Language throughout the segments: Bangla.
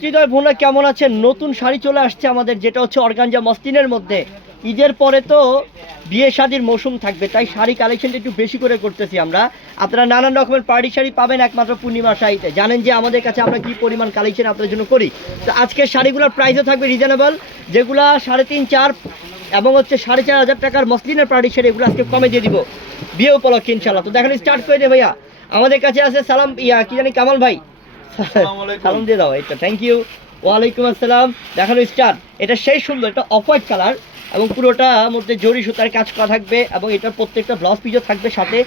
হৃদয় বোনা কেমন আছেন? নতুন শাড়ি চলে আসছে আমাদের, যেটা হচ্ছে অর্গানজা মসলিনের মধ্যে। ঈদের পরে তো বিয়ে শাদির মৌসুম থাকবে, তাই শাড়ি কালেকশনটা একটু বেশি করে করতেছি আমরা। আপনারা নানান রকমের পার্টি শাড়ি পাবেন একমাত্র পূর্ণিমা শাড়িতে। জানেন যে আমাদের কাছে আমরা কি পরিমাণ কালেকশন আপনাদের জন্য করি? তো আজকের শাড়িগুলোর প্রাইসও থাকবে রিজনেবল যেগুলা সাড়ে তিন, চার এবং হচ্ছে সাড়ে চার হাজার টাকার মসলিনের পার্টি শাড়ি, এগুলো আজকে কমে দিয়ে দিব। বিয়ে উপলক্ষে ইনশাল্লাহ তো দেখেন স্টার্ট করে দে ভাইয়া। আমাদের কাছে আছে সালাম, ইয়া, কি জানি, কামাল ভাই। সালাম দিয়ে দাও এটা থ্যাংক ইউ ওয়ালাইকুম আসসালাম দেখানো স্টার। এটা সেই সুন্দর এটা অফ হোয়াইট কালার এবং পুরোটা মধ্যে জরি সুতার কাজ করা থাকবে এবং এটার প্রত্যেকটা ব্লাউজ পিসও থাকবে সাথে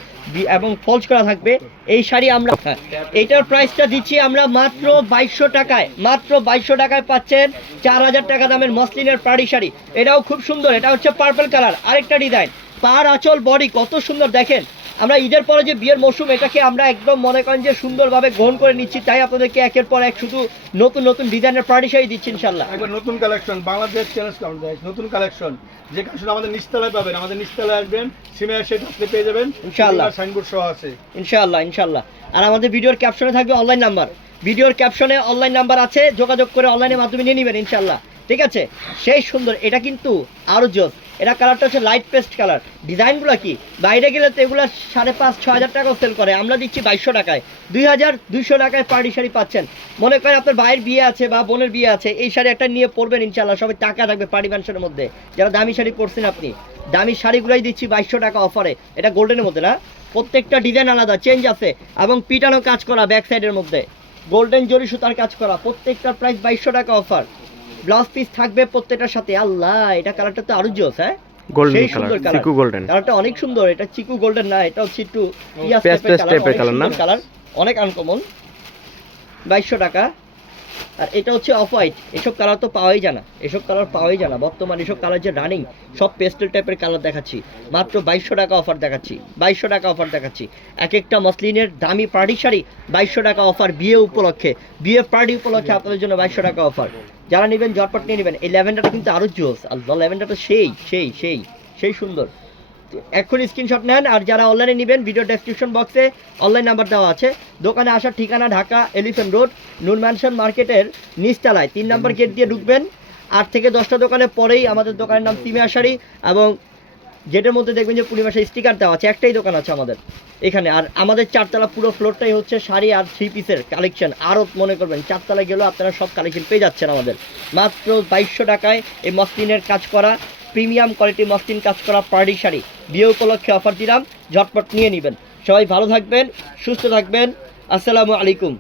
এবং ফলস করা থাকবে। এই শাড়ি আমরা হ্যাঁ, এইটার প্রাইসটা দিচ্ছি আমরা মাত্র বাইশশো টাকায় মাত্র বাইশশো টাকায় পাচ্ছেন চার হাজার টাকা দামের মসলিনের পাড়ি শাড়ি। এটাও খুব সুন্দর এটা হচ্ছে পার্পল কালার আরেকটা ডিজাইন পার আঁচল বডি কত সুন্দর দেখেন। আমরা ঈদের পরে যে বিয়ের মৌসুম এটাকে আমরা একদম মনে করেন যে সুন্দরভাবে গ্রহণ করে নিচ্ছি। তাই আপনাদেরকে একের পর এক শুধু নতুন নতুন ডিজাইনের পার্টি শাড়ি দিচ্ছি ইনশাল্লাহ একবার নতুন কালেকশন বাংলাদেশ চ্যালেঞ্জ কাউন্টার নতুন কালেকশন। যে কালেকশন আমাদের নিচতলায় পাবেন আমাদের নিচতলায় আসবেন সিমে এসে আসলে পেয়ে যাবেন। ইনশাআল্লাহ। সাইনবোর্ড সহ আছে। ইনশাল্লাহ ইনশাল্লাহ আর আমাদের ভিডিওর ক্যাপশনে থাকবে অনলাইন নাম্বার ভিডিওর ক্যাপশনে অনলাইন নাম্বার আছে যোগাযোগ করে অনলাইনের মাধ্যমে নিয়ে নেবেন ইনশাল্লাহ ঠিক আছে? সেই সুন্দর এটা কিন্তু আরও জোস। এটা কালারটা হচ্ছে লাইট পেস্ট কালার ডিজাইনগুলো কি? বাইরে গেলে তো এগুলো সাড়ে পাঁচ, ছ হাজার টাকাও সেল করে। আমরা দিচ্ছি বাইশশো টাকায়। দুই হাজার দুইশো টাকায় পার্টি শাড়ি পাচ্ছেন। মনে করেন আপনার ভাইয়ের বিয়ে আছে বা বোনের বিয়ে আছে, এই শাড়ি একটা নিয়ে পরবেন ইনশাল্লাহ সবাই টাকা থাকবে পার্টি ম্যানশনের মধ্যে। যারা দামি শাড়ি পরছেন আপনি। দামি শাড়িগুলোই দিচ্ছি বাইশশো টাকা অফারে এটা গোল্ডেনের মধ্যে না? প্রত্যেকটা ডিজাইন আলাদা চেঞ্জ আছে। এবং পিটানো কাজ করা ব্যাক সাইডের মধ্যে। গোল্ডেন জরি সুতার কাজ করা। প্রত্যেকটার প্রাইস বাইশশো টাকা অফার ব্লাউজ পিস থাকবে প্রত্যেকটার সাথে। আল্লাহ এটা কালারটা তো আরও জোস হ্যাঁ? গোল্ডেন কালার সুন্দর চিকু গোল্ডেন কালারটা অনেক সুন্দর এটা চিকু গোল্ডেন না এটা হচ্ছে একটু টাইপের না? কালার অনেক আনকমন বাইশশো টাকা। আর এটা হচ্ছে অফ হোয়াইট। এসব কালার তো পাওয়াই যায় না। এসব কালার পাওয়াই যায় না। বর্তমানে এসব কালার যে রানিং, সব পেস্টেল টাইপের কালার দেখাচ্ছি। মাত্র বাইশশো টাকা অফার দেখাচ্ছি। বাইশশো টাকা অফার দেখাচ্ছি। এক একটা মসলিনের দামি পার্টি শাড়ি, বাইশশো টাকা অফার বিয়ে উপলক্ষে। বিয়ে পার্টি উপলক্ষে আপনাদের জন্য বাইশশো টাকা অফার যারা নেবেন জটপট নিয়ে নেবেন। এই ল্যাভেন্ডারটা কিন্তু আরও জোস। আল্লাহ ল্যাভেন্ডারটা সেই সেই সেই সেই সুন্দর। এখন স্ক্রিনশট নেন আর যারা অনলাইনে নেবেন ভিডিও ডেসক্রিপশন বক্সে অনলাইন নাম্বার দেওয়া আছে। দোকানে আসার ঠিকানা Dhaka elephant road noon mansion মার্কেটের নিচতলায়। তিন নম্বর গেট দিয়ে ঢুকবেন। আট থেকে দশটা দোকানে পরেই আমাদের দোকানের নাম তিমে আশারি এবং যেটার মধ্যে দেখবেন যে পূর্ণিমাসের স্টিকার দেওয়া আছে। একটাই দোকান আছে আমাদের এখানে। আর আমাদের চারতলা পুরো ফ্লোরটাই হচ্ছে শাড়ি আর থ্রি পিসের কালেকশন আরও মনে করবেন চারতলায় গেলেও আপনারা সব কালেকশন পেয়ে যাচ্ছেন আমাদের। মাত্র বাইশশো টাকায় এই মসলিনের কাজ করা। প্রিমিয়াম কোয়ালিটি মসলিন কাজ করা পার্টি শাড়ি। বিয়ে উপলক্ষে অফার দিলাম, ঝটপট নিয়ে নেবেন। সবাই ভালো থাকবেন, সুস্থ থাকবেন। আসসালামু আলাইকুম।